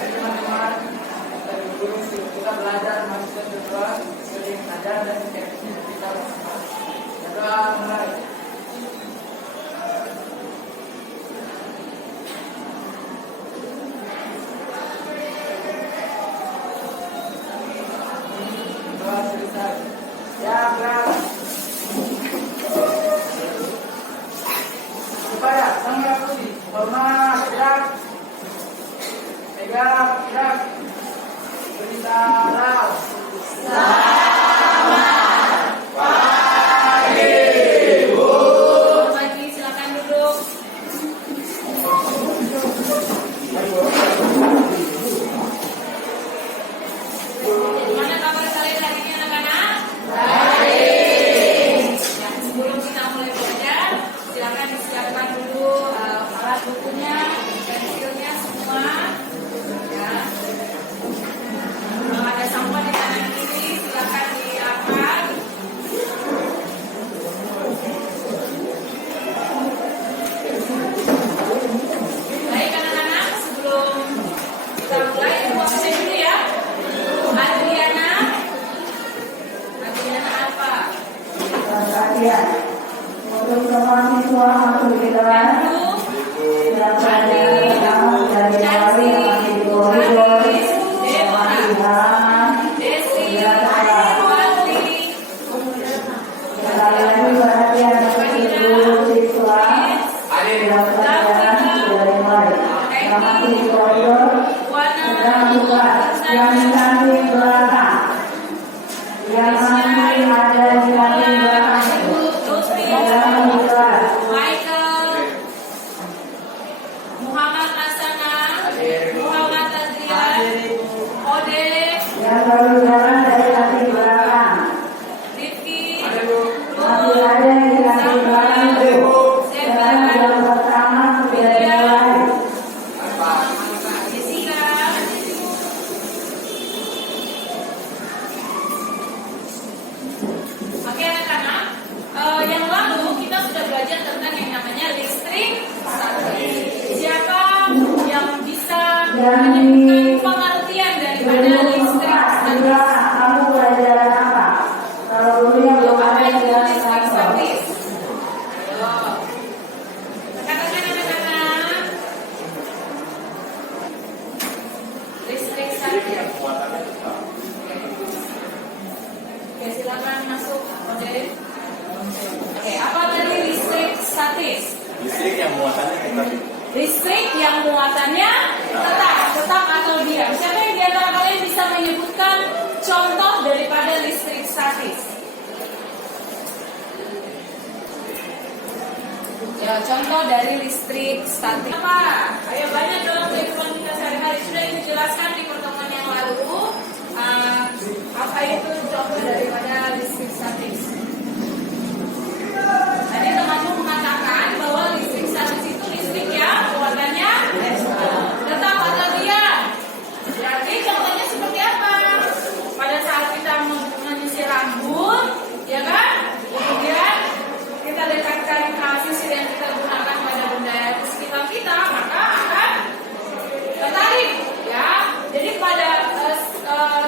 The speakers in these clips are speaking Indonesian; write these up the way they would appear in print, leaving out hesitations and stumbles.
teman-teman, kita belajar masuk ke sering ada dan teknik kita berdoa mulai. Doa selesai. Ya, gerak. Supaya sama putih, hormat, gerak. Gerak. Berbicara. Untuk mahasiswa masuk di kelas yang dari Januari masih di koridor masih di halaman 9. Kalian perhatian untuk siswa dalam pelajaran sudah dimulai. Masih di koridor sedang buka yang samping belakang. Yang masih ada di samping belakang itu. Michael, Muhammad Asana, Muhammad Adrian, Ode, yang baru jalan dari samping belakang. Rifki, Masih ada yang di samping belakang itu. Sekarang yang pertama sudah dimulai. Jessica. Oke anak-anak, yang lalu kita sudah belajar tentang yang namanya listrik statis. Siapa yang bisa menyebutkan pengertian daripada listrik statis? Kamu belajar apa? Kalau dulunya belum ada yang Listrik statis. Ayo. Katakan anak-anak. Listrik statis. Oke, silakan masuk. Oke, apa tadi listrik statis? Listrik yang muatannya tetap. Listrik yang muatannya tetap atau diam. Siapa yang di antara kalian bisa menyebutkan contoh daripada listrik statis? Ya, contoh dari listrik statis. Apa? Ayo banyak dalam kehidupan kita sehari-hari sudah dijelaskan di pertemuan yang lalu. Apa itu contoh daripada listrik statis? Tadi temanmu mengatakan bahwa listrik statis itu listrik yang muatannya tetap atau diam. Berarti contohnya seperti apa? Pada saat kita menyisir rambut, ya kan? Kemudian kita dekatkan sisir yang kita gunakan pada benda di sekitar kita, maka akan tertarik, ya. Jadi pada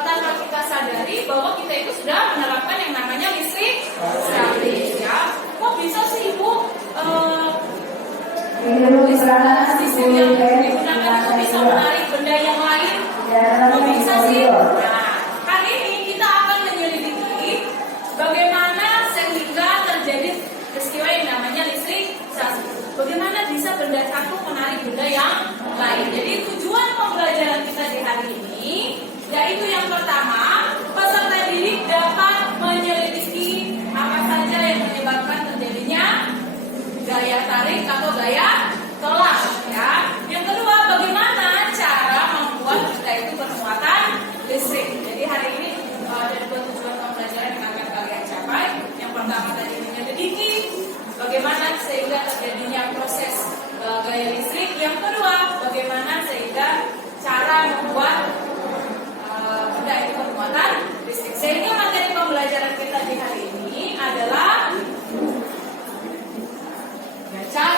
tanpa kita sadari bahwa kita itu sudah menerapkan yang namanya listrik statis, ya. Kok bisa sih Ibu listrik sisir yang digunakan itu bisa menarik benda yang lain? Kok bisa sih? Nah, hari ini kita akan menyelidiki bagaimana sehingga terjadi peristiwa yang namanya listrik statis. Bagaimana bisa benda satu menarik benda yang lain? Jadi tujuan pembelajaran kita di hari ini yaitu yang pertama, peserta didik dapat menyelidiki apa saja yang menyebabkan terjadinya gaya tarik atau gaya tolak, ya. Yang kedua, bagaimana cara membuat benda itu bermuatan listrik. Jadi hari ini ada dua tujuan pembelajaran yang akan kalian capai. Yang pertama tadi menyelidiki bagaimana sehingga terjadinya proses gaya listrik. Yang kedua, bagaimana sehingga cara membuat benda itu bermuatan listrik. Sehingga materi pembelajaran kita di hari ini adalah cara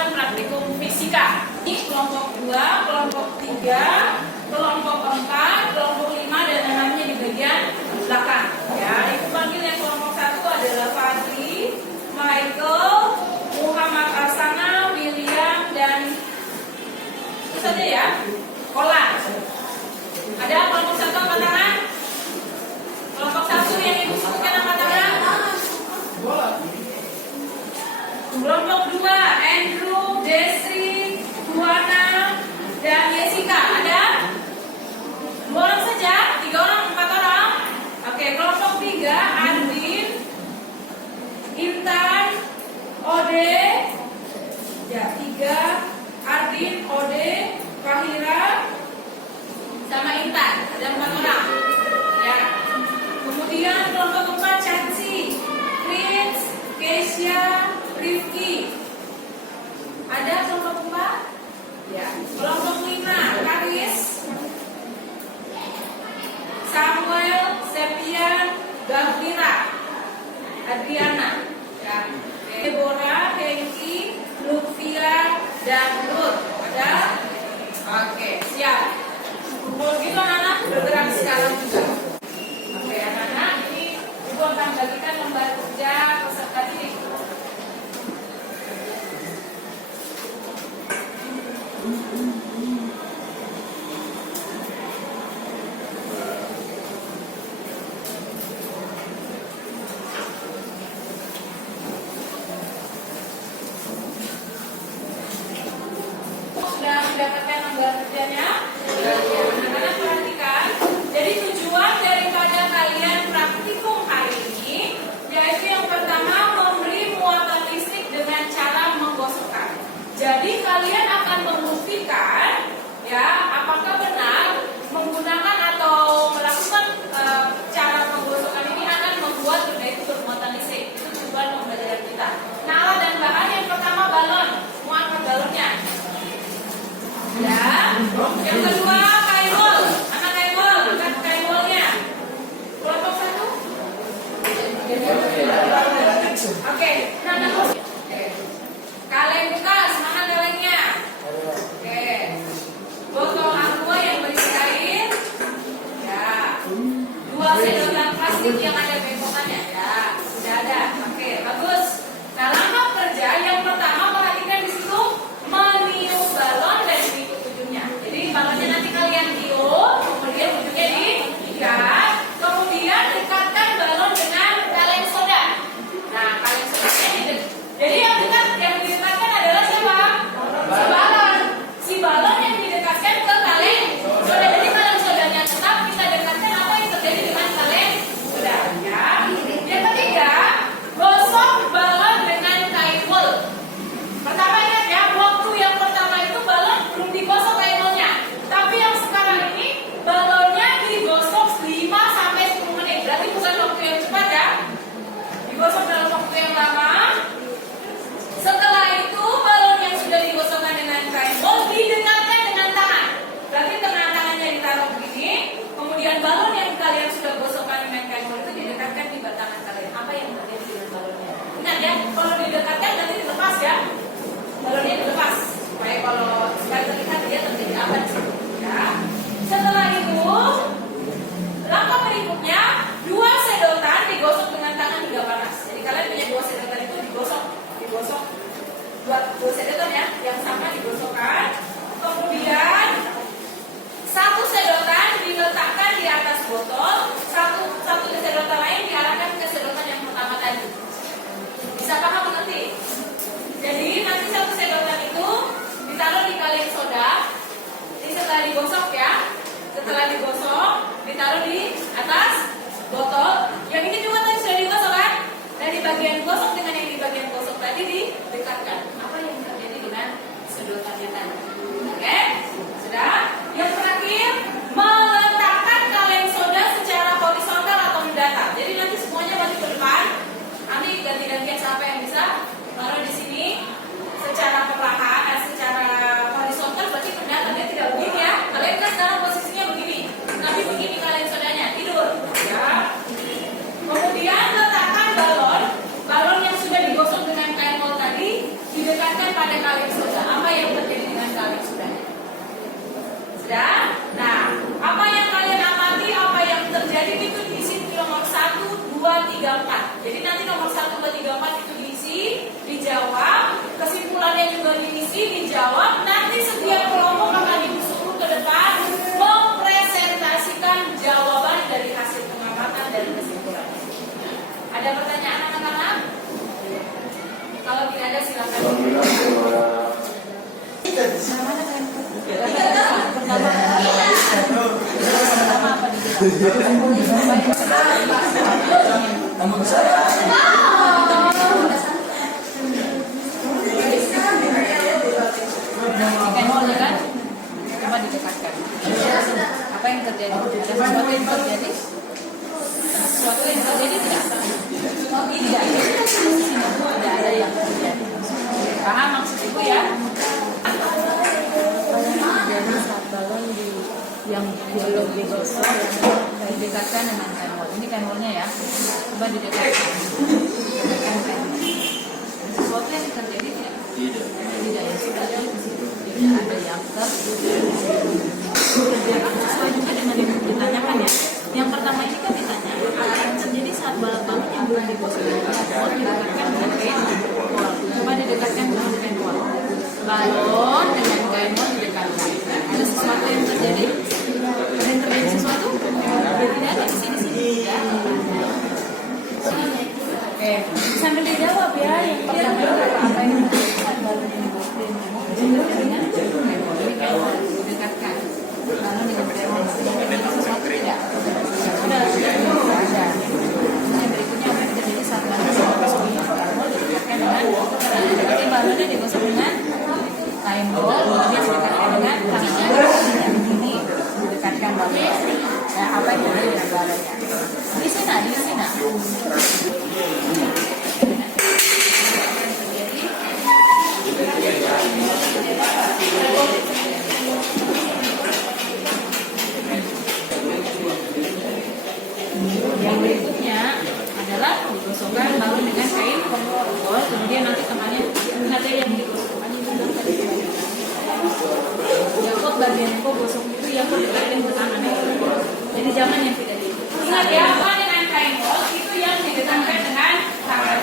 melakukan praktikum fisika. Ini kelompok 2, kelompok 3, kelompok 4, kelompok 5 dan namanya di bagian belakang. Ya, ibu panggil yang kelompok 1 adalah Fadli, Michael, Muhammad Arsana, William dan itu saja ya. Kolan. Ada kelompok 1 angkat tangan? Kelompok 1 yang ibu sebutkan angkat tangan? Kelompok 2, Andrew, Desri, Tuana, dan Jessica. Ada? 2 orang saja? 3 orang? 4 orang? Oke, kelompok 3, Andin, Intan, Ode, ya 3, Ardin, Ode, Fahira, sama Intan. Ada 4 orang. Ya. Kemudian kelompok 4, Chansi, Prince, Keisha, Rifki. Ada kelompok 4? Ya. Kelompok 5, Karis, Samuel, Septian, Gavira, Adriana. Ya. Deborah, Hengki, Lutfia, dan Ruth. Ada? Oke, siap. Kalau gitu anak-anak bergerak sekarang juga. Oke, anak-anak ini ibu akan bagikan lembar kerja peserta didik. Sudah mendapatkan lembar kerjanya? Anak-anak perhatikan. Jadi tujuan daripada kalian praktikum hari ini yaitu yang pertama memberi muatan listrik dengan cara menggosokkan. Jadi kalian akan membuktikan ya apakah benar menggunakan atau melakukan cara penggosokkan ini akan membuat benda itu bermuatan listrik. Itu tujuan pembelajaran kita. Nah, alat dan bahan yang pertama balon. Mau angkat balonnya? Ya. Yang kedua kainwol. Anak kainwol, angkat kainwolnya. Kelompok 1. Oke. Nah, oke. Kaleng bekas, mana kalengnya? Oke. Botol aqua yang berisi air. Ya. 2 sedotan plastik yang ada bengkokannya. Ya, sudah ada. Oke, bagus. Nah, langkah kerja yang pertama perhatikan di situ meniup balon dan diikut ujungnya. Jadi balonnya nanti kalian tiup, kemudian ujungnya diikat, kemudian dekatkan balon dengan kaleng soda. Nah, kaleng sodanya jadi yang didekatkan adalah siapa? Si balon. Si balon yang didekatkan ke kaleng soda. Jadi kaleng sodanya tetap kita dekatkan apa yang terjadi dengan kaleng soda. Ya. Yang ketiga, gosok balon dengan kain wol. Pertama ingat ya, waktu yang pertama itu balon belum digosok kain wolnya. Tapi yang sekarang ini balonnya digosok 5 sampai 10 menit. Berarti bukan waktu yang cepat ya. Digosok dalam waktu yang lama. Setelah itu balon yang sudah digosokkan dengan kain wol didekatkan dengan tangan. Berarti tengah tangannya ditaruh begini. Kemudian balon yang kalian sudah gosokkan dengan kain wol itu didekatkan di batangan kalian. Apa yang terjadi dengan balonnya? Ingat ya, kalau didekatkan nanti dilepas ya. Balonnya dilepas supaya terlihat dia terjadi apa di situ. Ya. Setelah itu, langkah berikutnya 2 sedotan digosok dengan tangan hingga panas. Jadi kalian punya 2 sedotan itu digosok 2 sedotan ya, yang sama digosokkan. Kemudian 1 sedotan diletakkan di atas botol, satu sedotan lain diarahkan ke sedotan yang pertama tadi. Bisa paham mengerti? Jadi nanti 1 sedotan itu ditaruh di kaleng soda. Ini setelah digosok ya. Setelah digosok ditaruh di atas botol. Yang ini juga tadi sudah digosok kan? Dan di bagian gosok dengan yang di bagian gosok tadi didekatkan. Apa yang terjadi dengan sedotannya tadi? Oke? Sudah? Yang terakhir, meletakkan kaleng soda secara horizontal atau mendatar. Jadi nanti semuanya balik ke depan. Nanti ganti-gantian siapa yang bisa taruh di sini secara perlahan, secara horizontal berarti mendatar. Dia tidak begini ya. Kalian kan sekarang posisinya begini, tapi begini kaleng sodanya tidur. Ya. Kemudian letakkan balon yang sudah digosok dengan kain wol tadi di pada kalian sudah. Apa yang terjadi dengan kalian sudah? Sudah? Nah, apa yang kalian amati, apa yang terjadi itu diisi nomor 1, 2, 3, 4. Jadi nanti nomor 1, 2, 3, 4 itu diisi, dijawab. Kesimpulannya juga diisi, dijawab. Nanti setiap kelompok akan disuruh ke depan mempresentasikan jawaban dari hasil pengamatan dan kesimpulan. Ada pertanyaan anak-anak? Kalau tidak ada silakan. Coba didekatkan. Apa yang terjadi? Sesuatu yang terjadi? Sesuatu yang terjadi tidak? Tidak ada yang terjadi. Paham maksud ibu ya? Jadi saat balon yang belum digosok didekatkan dengan kain wol. Ini kain wolnya ya. Coba didekatkan. Sesuatu yang terjadi tidak? Tidak ya sudah di situ. Tidak ada yang terjadi. Sesuai juga dengan yang ditanyakan ya. Yang pertama ini kan ditanya apa yang terjadi saat balon yang belum digosok didekatkan dengan kain wol. Coba didekatkan dengan kain wol. Balon dengan kain wol didekatkan. Ada sesuatu yang terjadi? Ada yang terjadi sesuatu? Ya tidak ada di sini ya. Oke, sambil dijawab ya. Yang pertama apa yang terjadi saat balon yang dengan kain wol didekatkan. Balon dengan kain wol terjadi sesuatu tidak? Sudah ada. Yang berikutnya apa yang terjadi saat balon digosok dengan kain wol didekatkan dengan berarti balonnya digosok dengan kain wol, kemudian didekatkan dengan tangan ini didekatkan balonnya. Nah, apa yang terjadi dengan balonnya? Di sini. Yang berikutnya adalah digosokkan balon dengan kain wol, kemudian nanti temannya ada yang digosokkan Yakut bagian kok gosok itu Yakut dekatin ke tangan. Jadi jangan yang tidak ingat ya, apa dengan kain wol itu yang didekatkan dengan tangan.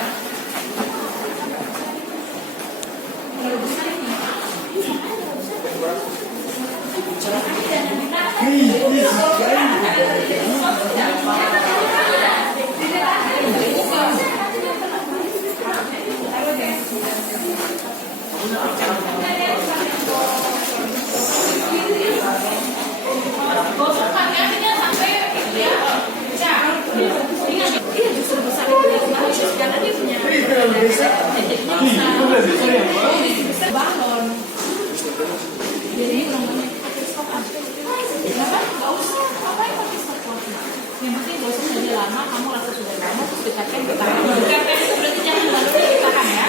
Gosokkan artinya sampai ya, ingat dia justru besar itu karena dia punya titiknya besar balon. Jadi ngomongnya pakai stop aja. Kenapa? Gak usah. Ngapain pakai stop warna? Yang penting gosok jadi lama, kamu rasa sudah lama terus dekatkan ke tangan. Dekatkan itu berarti jangan balonnya ditahan ya.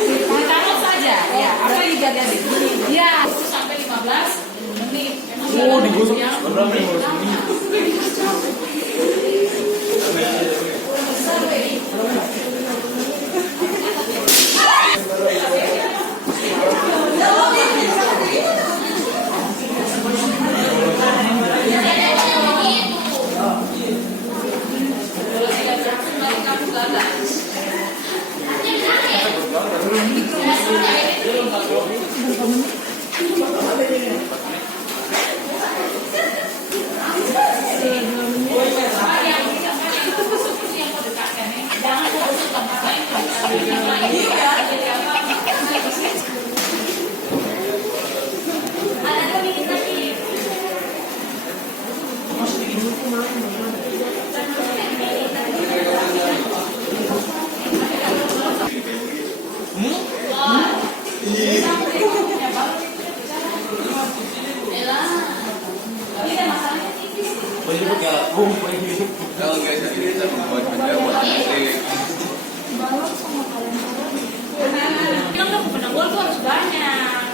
Ditaruh saja. Ya, apa yang dijaga di sini? Ya, sampai 15 menit. Oh, digosok berapa nih? Kalau nggak jadi kita membuat penjawab Benang wol tuh harus banyak.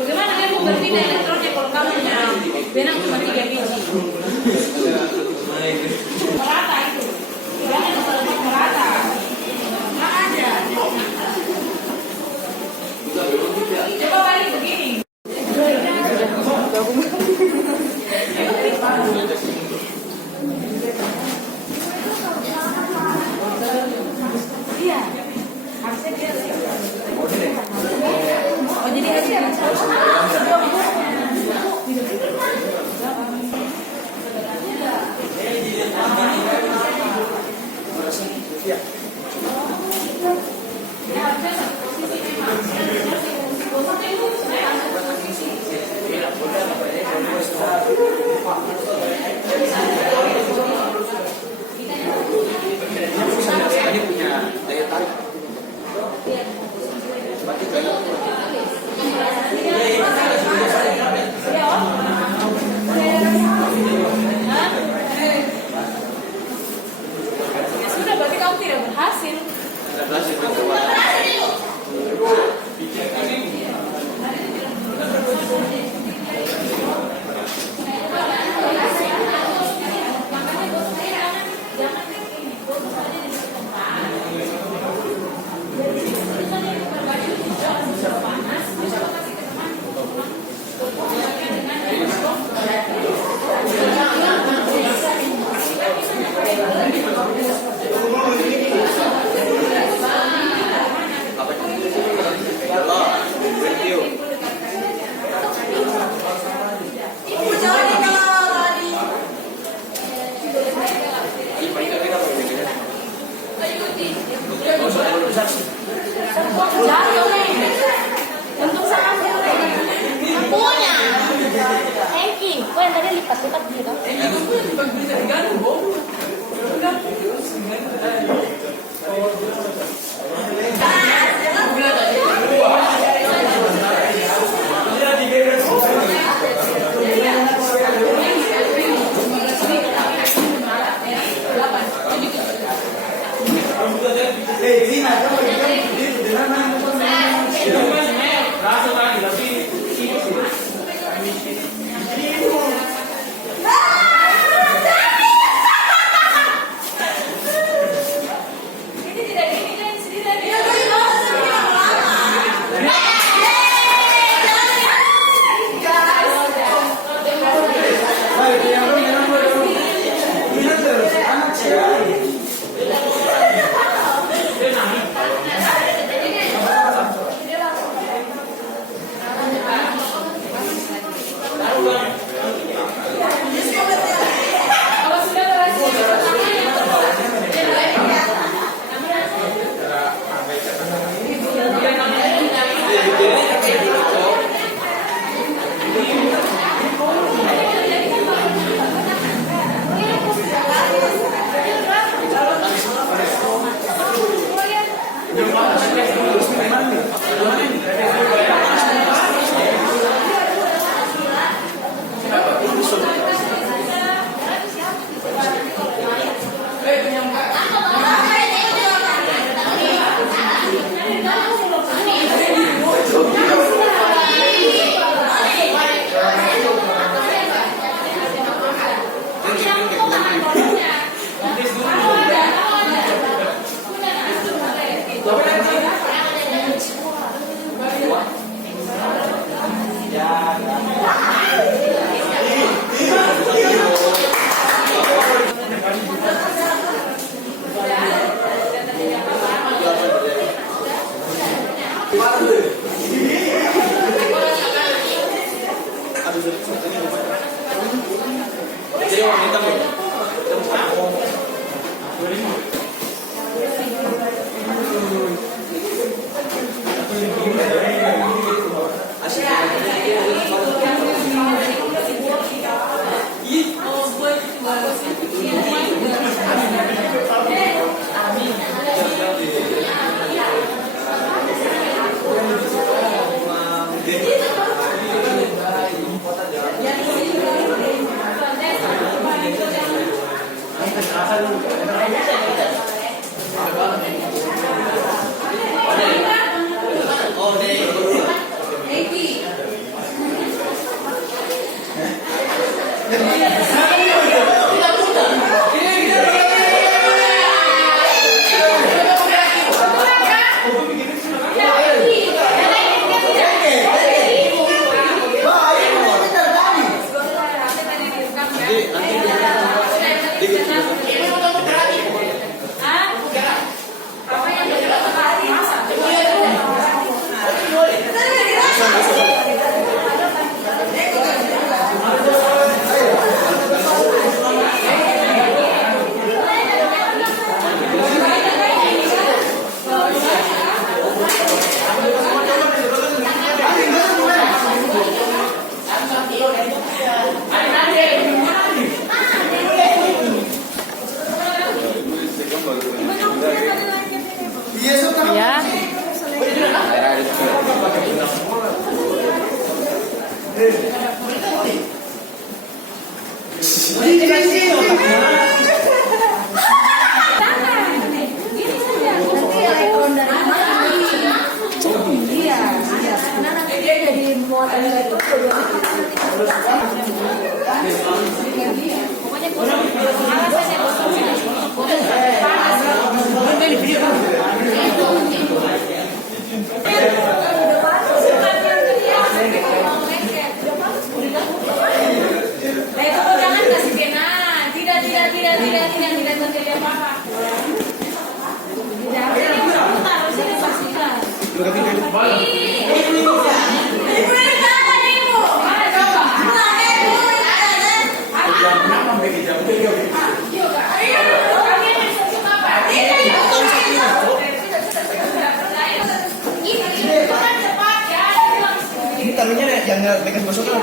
Bagaimana dia mau berarti elektronnya kalau kamu punya benang cuma 3 biji? Merata itu. Jangan terlalu merata. Nggak ada. Ini punya daya tarik. Iya. dia jadi muatan itu. Pokoknya alasannya jangan kasih pena. Tidak terjadi apa-apa. Taruh sini pastikan. Ini taruhnya yang bekas gosok kan?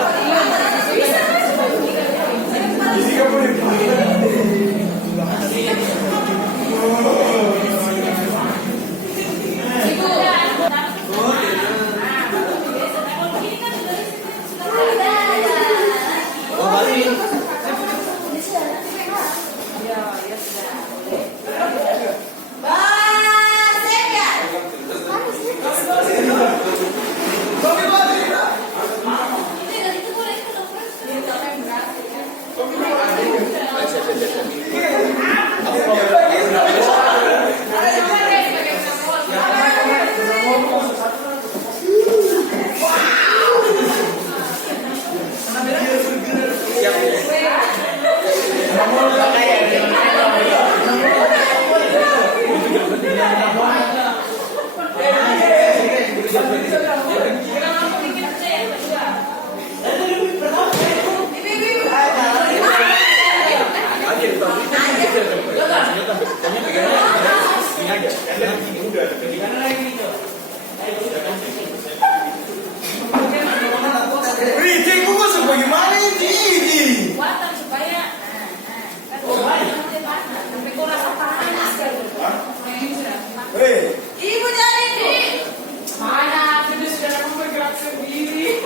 Ibu jadi mana? Sudah sudah bergerak sendiri.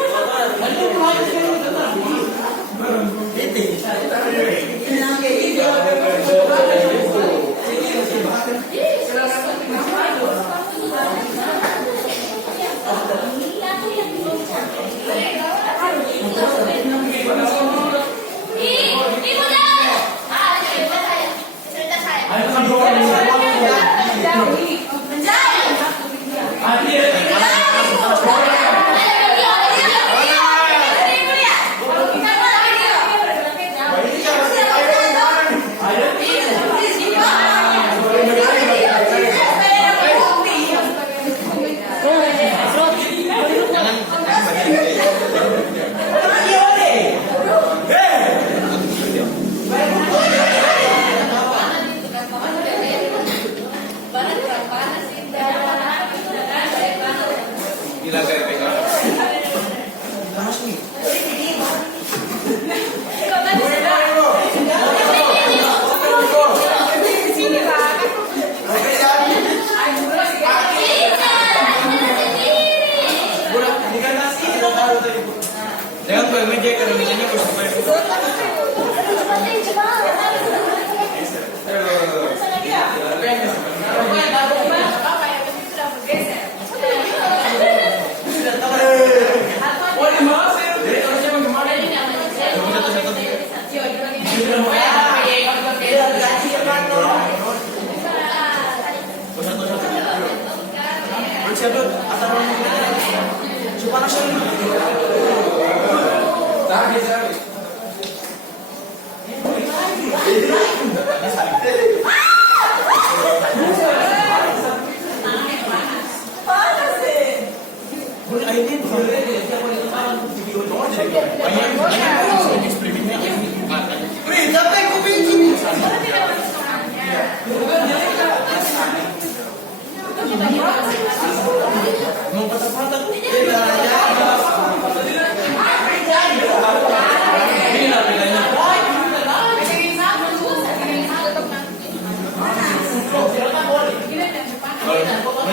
Jangan gue meja karena mejanya gue supaya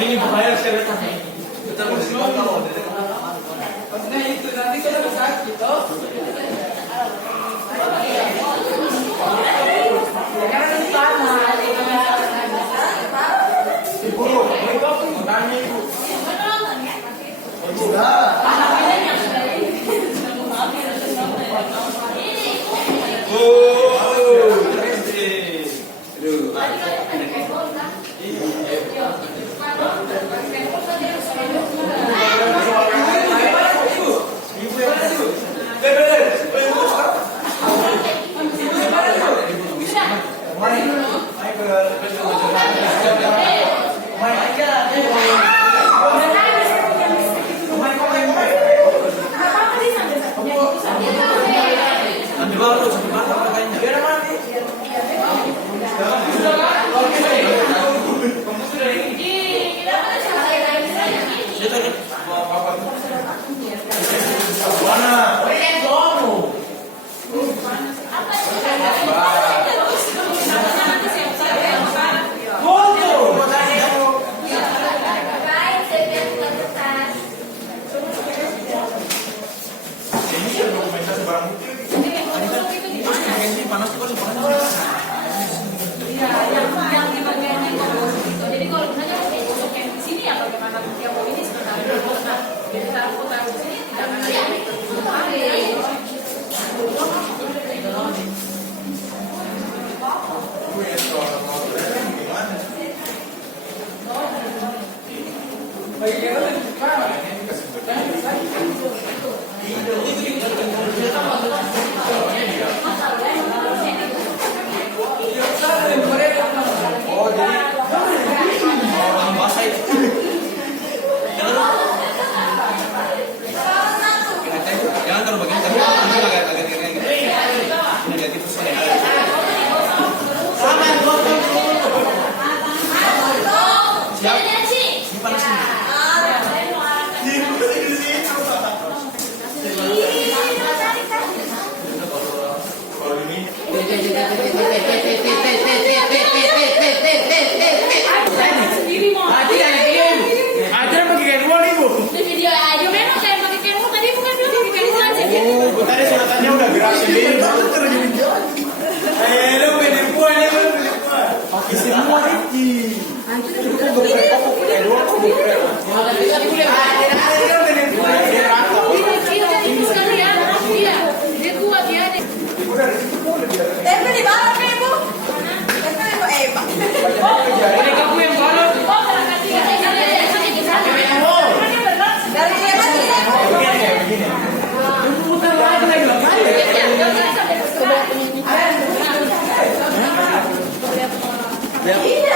ini bahaya sekali. Kita mesti tahu. Maksudnya itu nanti kalau ada sakit, toh. Karena itu tanah. Ibu, tanya ibu. Sudah. Panas juga Iya, yang di bagian ini kalau gitu. Jadi kalau misalnya untuk yang di sini ya bagaimana yang mau ini sebenarnya jadi taruh di sini tidak akan ada yang jangan terlalu bagian tadi agak negatif sendiri mau Ajar pakai kain gua nih, Bu. di video aja memang kayak pakai kain tadi bukan dia pakai kain aja jadi Tadi suratannya udah gerak sendiri. Lu pakai gua nih, lu pakai semua ini. itu sekali ya iya dia kuat ya deh Tempe di bawah nih, Bu. Tempe di bawah, Pak. Ini kamu yang balon. oh berangkat tiga Dari dia lagi. Putar lagi lagi. Iya.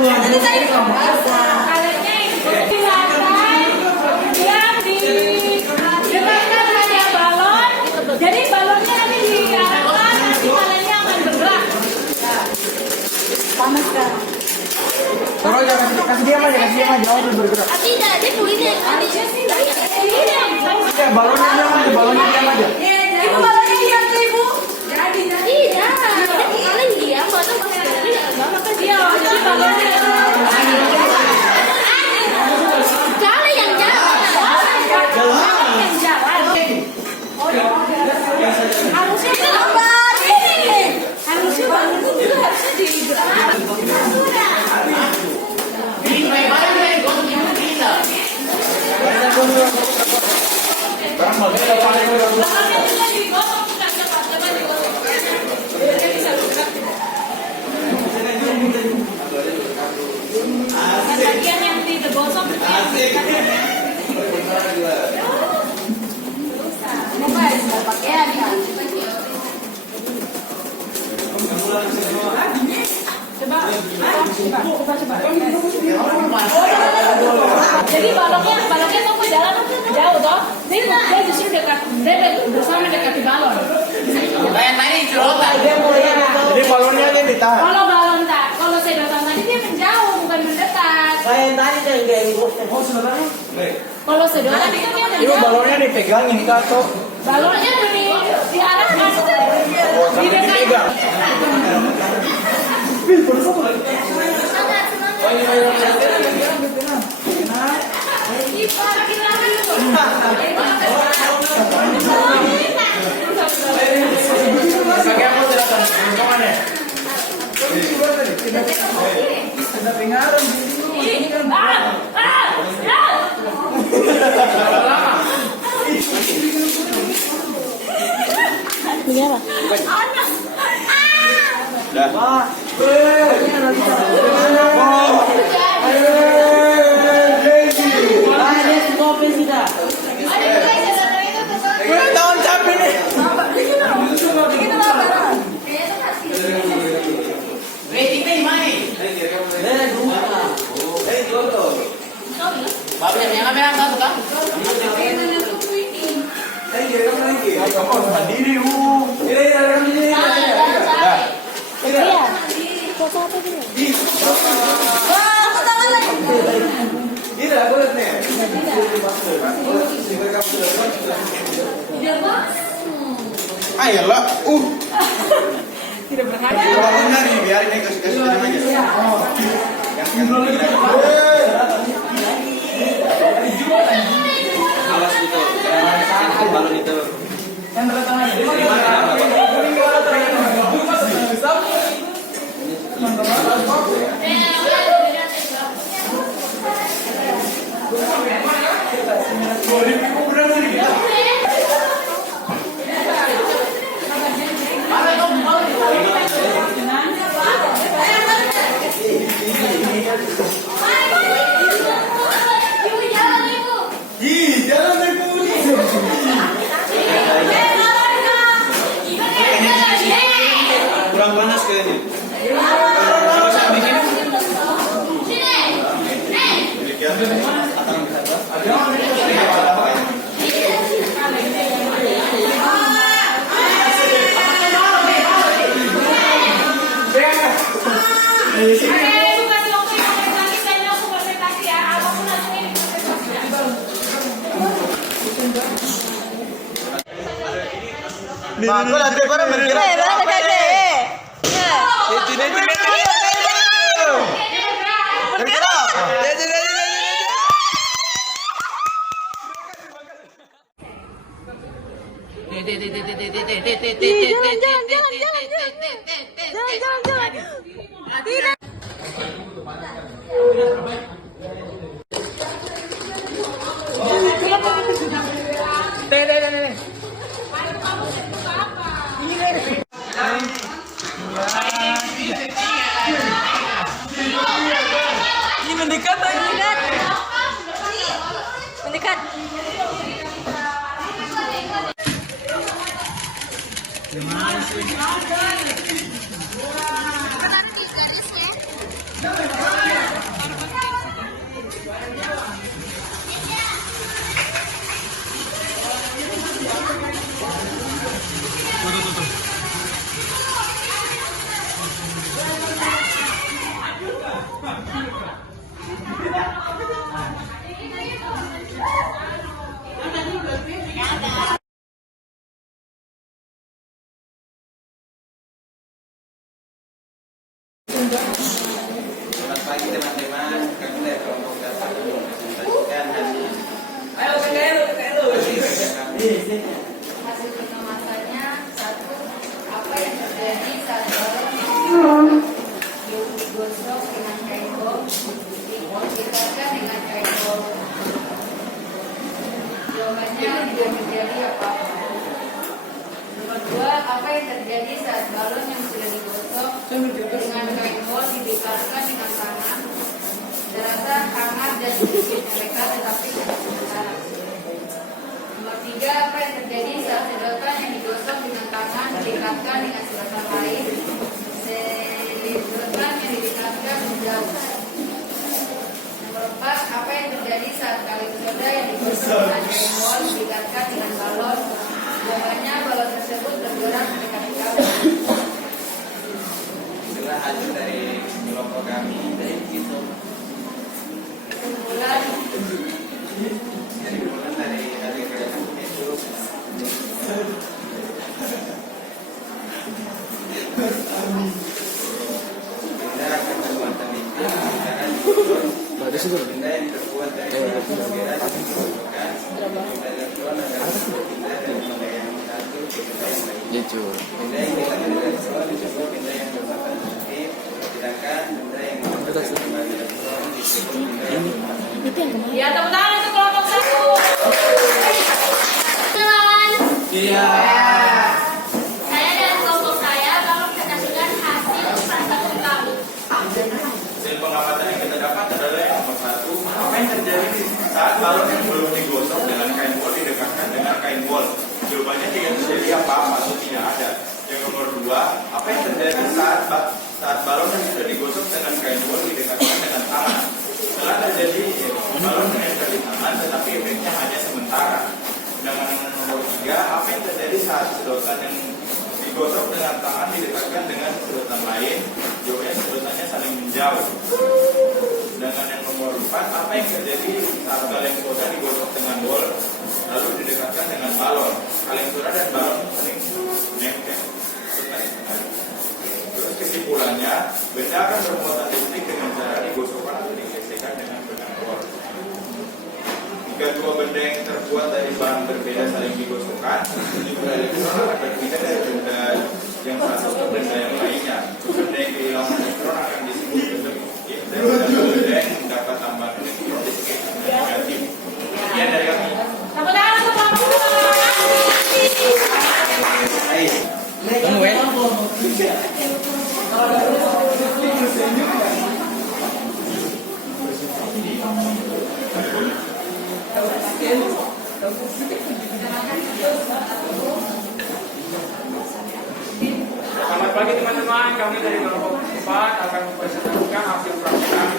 Jadi tadi Alatnya itu di lantai, kemudian didekatkan hanya balon. Jadi balonnya nanti diarahkan, nanti alatnya akan bergerak. panas kan. Taruh aja, kasih diam aja, jangan bergerak. Tidak, dia kulitnya aja sih banyak. Balonnya diam aja, balonnya diam aja. Ibu balonnya diam tuh, Ibu. Tidak, paling dia foto pakai dari maka dia jadi balonnya. Kali yang jalan, yang jalan. Harusnya kenapa ini? Harusnya balon itu harusnya digerakkan. Bagian yang digosok mau pakaian kan? Coba. Jadi balonnya tuh jalan jauh toh. Dia justru dekat, dia bersama dekat di balon. Jadi balonnya ini ditahan. Kalau balon tak, kalau saya datang tadi dia menjauh bukan mendekat. Kalau sedot tadi kan dia Ibu menjauh. balonnya dipegangin kak atau? Balonnya diarahkan di dekat. Tahun capek nih. Mandiri, Iya. Foto apa dia? Wah, aku tangan lagi. Ini aku lihat nih. Ayolah, Tidak berharap. benar nih, biar ini kasih tenang aja. Awas itu, jangan balon itu. Ih, jangan naik budi. Kurang panas kayaknya. Bagus lah, dia orang berkira. Mendekat. Selamat pagi teman-teman, kami dari kelompok dasar mempresentasikan hasil. Ayo Hasil pengamatannya, satu, apa yang terjadi saat balon digosok dengan kain bom, dikaitan dengan kain bom. Jawabannya tidak terjadi apa-apa. Nomor dua, apa yang terjadi saat balon yang sudah digosok dengan kain bom dibekaskan dengan tangan, terasa hangat dan sedikit mereka tetapi tidak sementara. Nomor tiga, apa yang terjadi saat sedotan yang digosok dengan tangan diikatkan dengan sedotan lain? Sedotan yang diikatkan menjauh. Nomor empat, apa yang terjadi saat kaleng soda yang digosok dengan kain bom diikatkan dengan balon? Jawabannya, balon tersebut bergerak mendekati kabel. Itulah hasil dari kelompok kami dari itu. Kesimpulan, Dari hari itu. Benda akan berbuatan itu akan benda yang terbuat dari benda digosokkan. Benda elektron akan berpindah dari benda yang satu ke benda yang lain. Benda yang dilakukan dari elektron disebut benda yang bermuatan positif, sedangkan benda yang bermuatan elektron disebut benda yang bermuatan negatif. ya tepuk tangan untuk kelompok satu. Iya. Saya dan kelompok saya bakal presentasikan hasil presentasi kami. Hasil pengamatan yang kita dapat adalah yang nomor satu, apa yang terjadi saat balon yang belum digosok dengan kain wol didekatkan dengan kain wol? Jawabannya tidak terjadi apa-apa atau tidak ada. Yang nomor dua, apa yang terjadi saat balon yang sudah digosok dengan kain wol didekatkan dengan tangan? Setelah terjadi balon menempel di tangan, tetapi efeknya hanya sementara. Dengan nomor tiga, apa yang terjadi saat sedotan yang digosok dengan tangan didekatkan dengan sedotan lain? Jawabannya sedotannya saling menjauh. Sedangkan yang nomor 4, apa yang terjadi saat kaleng soda digosok dengan bol lalu didekatkan dengan balon? Kaleng soda dan balon saling nempel. Terus kesimpulannya, benda akan bermuatan listrik dengan cara digosokkan atau digesekkan dengan benang bol. Jika dua benda yang terbuat dari bahan berbeda saling digosokkan, jumlah elektron akan berpindah dari benda yang satu ke benda yang lainnya. Benda yang kehilangan elektron akan disebut benda positif dan benda yang mendapat tambahan elektron disebut benda negatif. Sekian dari kami. Tepuk tangan untuk Bapak. Selamat pagi teman-teman, kami dari kelompok 4 akan mempresentasikan hasil praktik kami.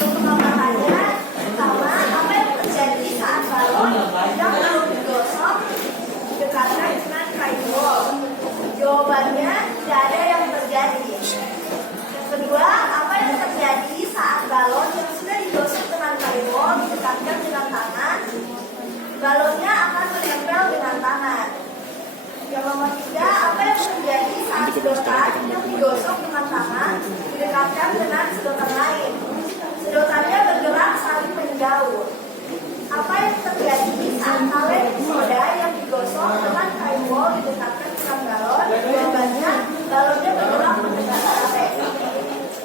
Pemahamannya pertama, apa yang terjadi saat balon yang digosok dekatkan dengan kain wol? Jawabannya tidak ada yang terjadi. Yang kedua, apa yang terjadi saat balon yang sudah digosok dengan kain wol didekatkan dengan tangan? Balonnya akan menempel dengan tangan. Yang nomor 3, apa yang terjadi saat sedotan yang digosok dengan tangan didekatkan dengan sedotan lain? Sedotannya bergerak saling menjauh. Apa yang terjadi saat kaleng soda yang digosok dengan kain wol didekatkan dengan balon? Jawabannya, balonnya bergerak mendekat kaleng.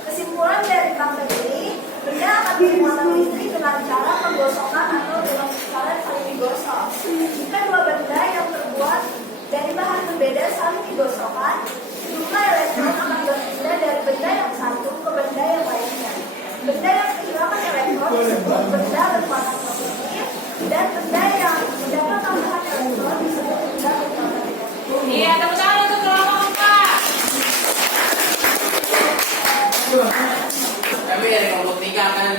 Kesimpulan dari praktek ini, benda akan bermuatan listrik dengan cara penggosokan atau dengan cara saling digosok. Jika dua benda yang terbuat dari bahan berbeda saling digosokkan, jumlah elektron akan berpindah dari benda yang satu ke benda yang lainnya. Benda yang kehilangan elektron disebut benda bermuatan positif, dan benda yang mendapat tambahan elektron disebut benda bermuatan negatif. Iya, tepuk tangan untuk kelompok 4. Kami dari kelompok 3 akan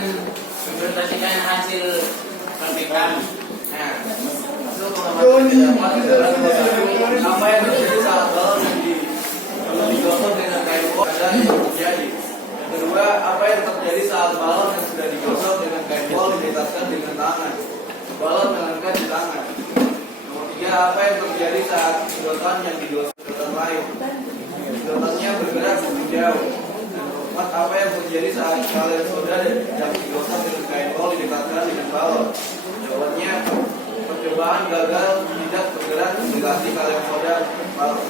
mempresentasikan hasil praktik kami. Nah, untuk apa yang terjadi saat balon yang digosok dengan kain wol dan terjadi. Yang kedua, apa yang terjadi saat balon yang sudah digosok dengan kain wol didekatkan dengan tangan? Balon melengket di tangan. Nomor 3, apa yang terjadi saat sedotan yang digosok sedotan lain? Sedotannya bergerak menjauh. Nomor 4, apa yang terjadi saat kaleng soda yang digosok dengan kain wol didekatkan dengan balon? Jawabannya, percobaan gagal tidak bergerak mendekati kaleng soda balon.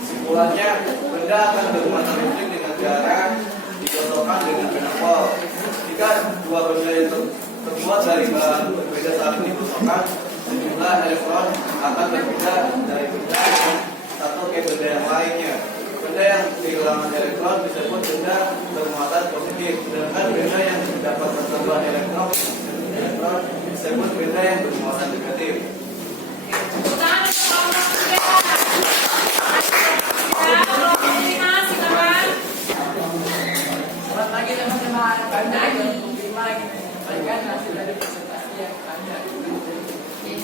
Kesimpulannya, benda akan bermuatan listrik dengan cara digosokkan dengan benang wol. Jika dua benda yang terbuat dari bahan berbeda saling digosokkan, sejumlah elektron akan berpindah dari benda yang satu ke benda yang lainnya. Benda yang kehilangan elektron disebut benda bermuatan positif, sedangkan benda yang dapat tambahan elektron disebut benda yang bermuatan negatif. Tepuk tangan untuk kelompok 3. Ya, kelompok 5, silakan. Selamat pagi teman-teman. Kami dari kelompok 5 ingin menyampaikan hasil dari presentasi yang kami hari ini.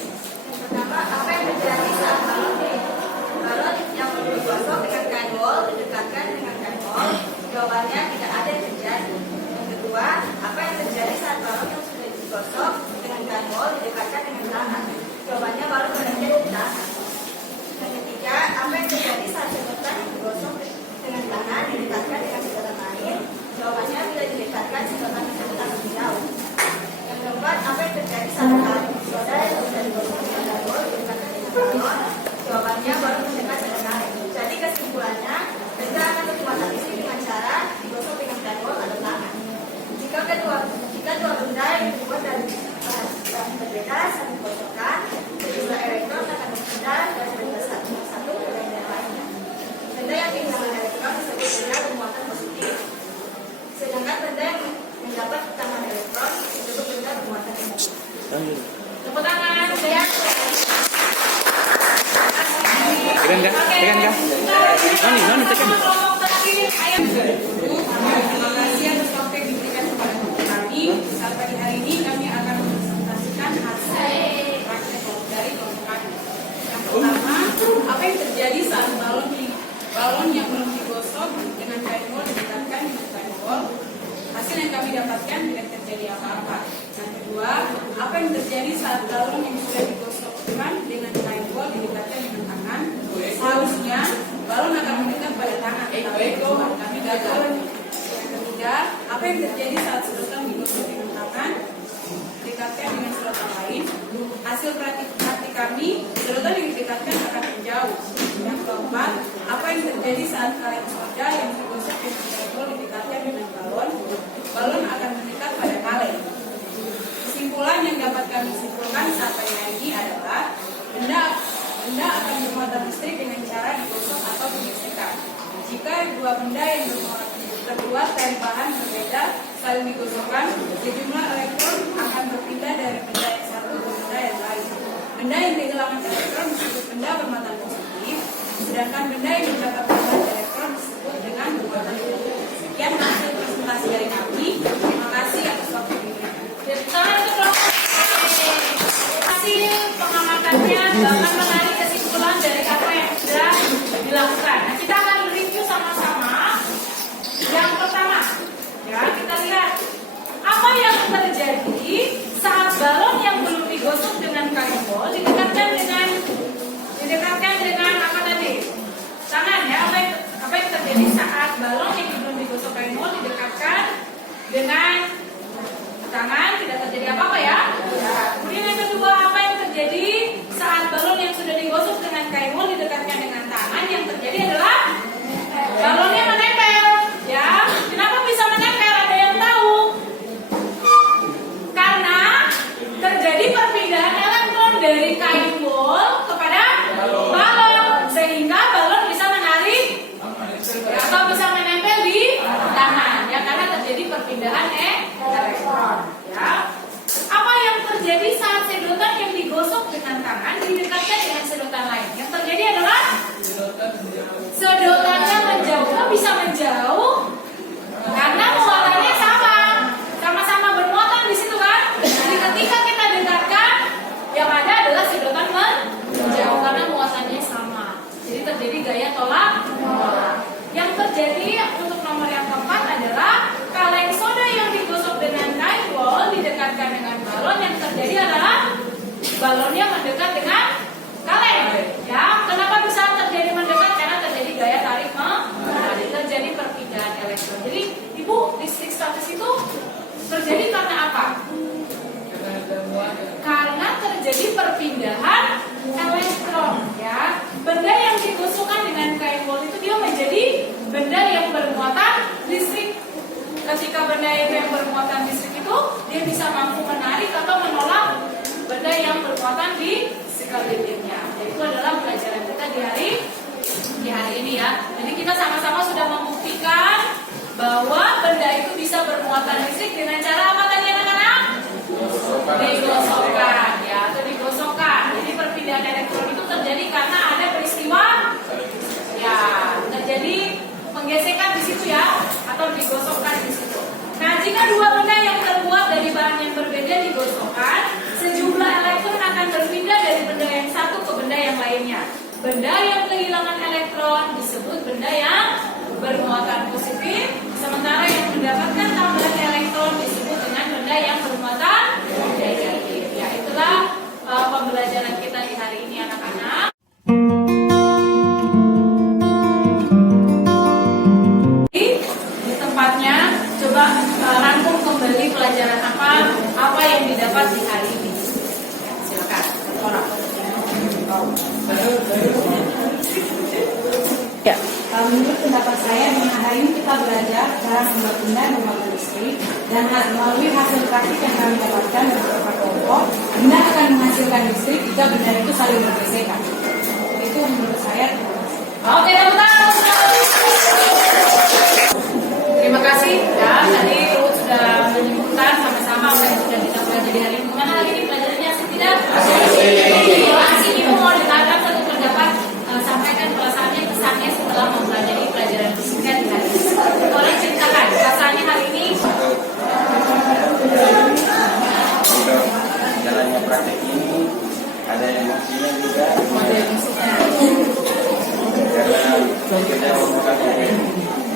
Pertama, apa yang terjadi saat balon yang digosok dengan kain wol didekatkan dengan kain wol? Jawabannya tidak ada yang terjadi. Yang kedua, apa yang terjadi saat balon yang sudah digosok dengan kain wol didekatkan dengan tangan? Jawabannya balon melengket di tangan. Yang ketiga, apa yang terjadi saat sedotan yang digosok dengan tangan didekatkan dengan sedotan lain? Jawabannya bila didekatkan sedotan tersebut akan menjauh. Yang keempat, apa yang terjadi saat kaleng soda yang sudah digosok dengan kain wol didekatkan dengan balon? Jawabannya baru mendekat dengan kaleng. Jadi kesimpulannya, benda akan bermuatan listrik dengan cara digosok dengan kain wol atau tangan. Jika dua benda yang dibuat dari bahan berbeda saling digosokkan, sejumlah elektron akan berpindah dari benda satu ke benda yang lainnya. Benda yang kehilangan elektron disebut benda bermuatan positif, sedangkan benda yang mendapat tambahan elektron disebut benda bermuatan negatif. Tepuk tangan, saya. Tekan kah? Tekan kah? Nani, tekan. Kelompok terakhir, ayo. Terima kasih atas waktu yang diberikan kepada kami. Saat pagi hari ini kami akan mempresentasikan hasil praktek terjadi saat balon yang belum digosok dengan kain wol didekatkan dengan kain wol. Hasil yang kami dapatkan tidak terjadi apa-apa. Yang kedua, apa yang terjadi saat balon yang sudah digosokkan dengan kain wol didekatkan dengan tangan? Seharusnya balon akan mendekat pada tangan, tapi itu kami gagal. Yang ketiga, apa yang terjadi saat sedotan digosok dengan tangan didekatkan dengan sedotan lain? Hasil praktik kami, sedotan yang didekatkan akan menjauh. Yang keempat, apa yang terjadi saat kaleng soda yang digosok dengan kain wol didekatkan dengan balon? Balon akan mendekat pada kaleng. Kesimpulan yang dapat kami simpulkan sampai hari ini adalah benda akan bermuatan listrik dengan cara digosok atau digesekkan. Jika dua benda yang terbuat dari bahan berbeda saling digosokkan, sejumlah elektron akan berpindah dari benda yang satu ke benda yang lain. Benda yang kehilangan elektron disebut benda bermuatan positif, sedangkan benda yang mendapat tambahan elektron disebut dengan bermuatan negatif. Sekian hasil presentasi dari kami. Terima kasih atas waktu diberikan. Hasil pengamatannya akan menarik kesimpulan dari apa yang sudah dilakukan. Nah, kita akan review sama-sama. Yang pertama, ya kita lihat apa yang terjadi saat balon yang belum digosok dengan kain wol didekatkan dengan apa tadi? Tangan ya. Apa yang terjadi saat balon yang belum digosok kain wol didekatkan dengan tangan, tidak terjadi apa-apa ya. Kemudian yang kedua, apa yang terjadi saat balon yang sudah digosok dengan kain wol didekatkan dengan tangan? Yang terjadi adalah balonnya menempel. Ya, kenapa bisa menempel? Ada yang tahu? Karena terjadi perpindahan elektron dari kain wol kepada balon, sehingga balon bisa menarik atau bisa menempel di tangan. Ya, karena terjadi perpindahan elektron. Ya. Apa yang terjadi saat sedotan yang digosok dengan tangan didekatkan dengan sedotan lain? Yang terjadi adalah sedotannya menjauh. Kok bisa menjauh? Karena muatannya sama-sama bermuatan di situ kan. Jadi ketika kita dekatkan, yang ada adalah sedotan menjauh karena muatannya sama. Jadi terjadi gaya tolak menolak. Yang terjadi untuk nomor yang keempat adalah kaleng soda yang digosok dengan kain wol didekatkan dengan balon. Yang terjadi adalah balonnya mendekat dengan kaleng. Ya, kenapa bisa terjadi mendekat? Karena terjadi gaya tarik menarik, terjadi perpindahan elektron. Jadi, Ibu, listrik statis itu terjadi karena apa? Karena terjadi perpindahan elektron. Ya, benda yang digosokkan dengan kain wol itu dia menjadi benda yang bermuatan listrik. Ketika benda yang bermuatan listrik itu dia bisa mampu menarik atau menolak benda yang bermuatan di sekelilingnya. Itu adalah pelajaran kita di hari ini ya. Jadi kita sama-sama sudah membuktikan bahwa benda itu bisa bermuatan listrik dengan cara apa tadi anak-anak? Digosokkan ya, atau digosokkan. Jadi perpindahan elektron itu terjadi karena ada peristiwa ya, terjadi penggesekan di situ ya, atau digosokkan di situ. Nah, jika dua benda yang terbuat dari bahan yang berbeda digosokkan, sejumlah elektron akan berpindah dari benda yang satu ke benda yang lainnya. Benda yang kehilangan elektron disebut benda yang bermuatan positif, sementara yang mendapatkan tambahan elektron disebut dengan benda yang bermuatan negatif. Ya, itulah pembelajaran kita di hari ini anak-anak. Coba rangkum kembali pelajaran apa yang didapat di hari ini. Ya, silakan. Ya, menurut pendapat saya dengan hari ini kita belajar cara membuat benda bermuatan listrik dan melalui hasil praktik yang kami dapatkan beberapa kelompok, benda akan menghasilkan listrik jika benda itu saling bergesekan. Itu menurut saya. Oke, tepuk tangan. Terima kasih ya, tadi Ruth sudah menyebutkan sama-sama apa yang sudah kita pelajari hari ini. Gimana hari ini pelajarannya asik tidak? Asik. Ibu mau ditangkap satu pendapat, sampaikan perasaannya, kesannya setelah mempelajari pelajaran fisika di hari ini. Boleh ceritakan perasaannya hari ini? Jalannya praktek ini ada emosinya juga. Ada emosinya. Kita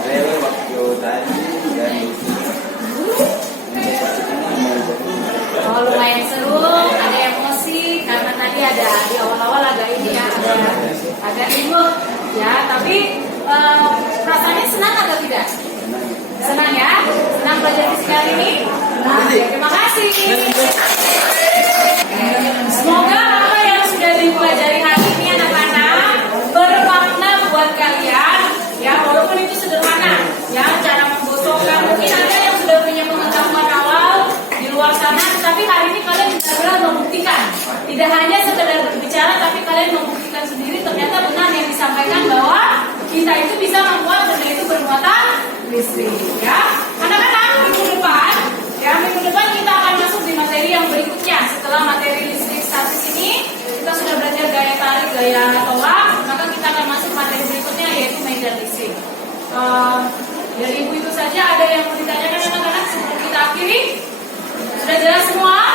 lewat waktu tadi dan Oh, lumayan seru, ada emosi karena tadi ada di awal-awal agak ini ya, agak ribut ya. Tapi perasaannya senang atau tidak? Senang ya? Senang belajar fisika hari ini? Nah, terima kasih. Semoga apa yang sudah dipelajari hari ini anak-anak bermakna buat kalian ya, walaupun itu sederhana ya, cara menggosokkan. Mungkin ada yang sudah punya pengetahuan awal di luar sana, tapi hari ini kalian benar-benar membuktikan, tidak hanya sekedar berbicara, tapi kalian membuktikan sendiri ternyata benar yang disampaikan bahwa kita itu bisa membuat benda itu bermuatan listrik ya. Anak-anak, minggu depan kita akan masuk di materi yang berikutnya. Setelah materi listrik statis ini, kita sudah belajar gaya tarik, gaya tolak, maka kita akan masuk materi berikutnya yaitu medan listrik. Dari ibu itu saja, ada yang mau ditanyakan anak-anak sebelum kita akhiri? Sudah jelas semua?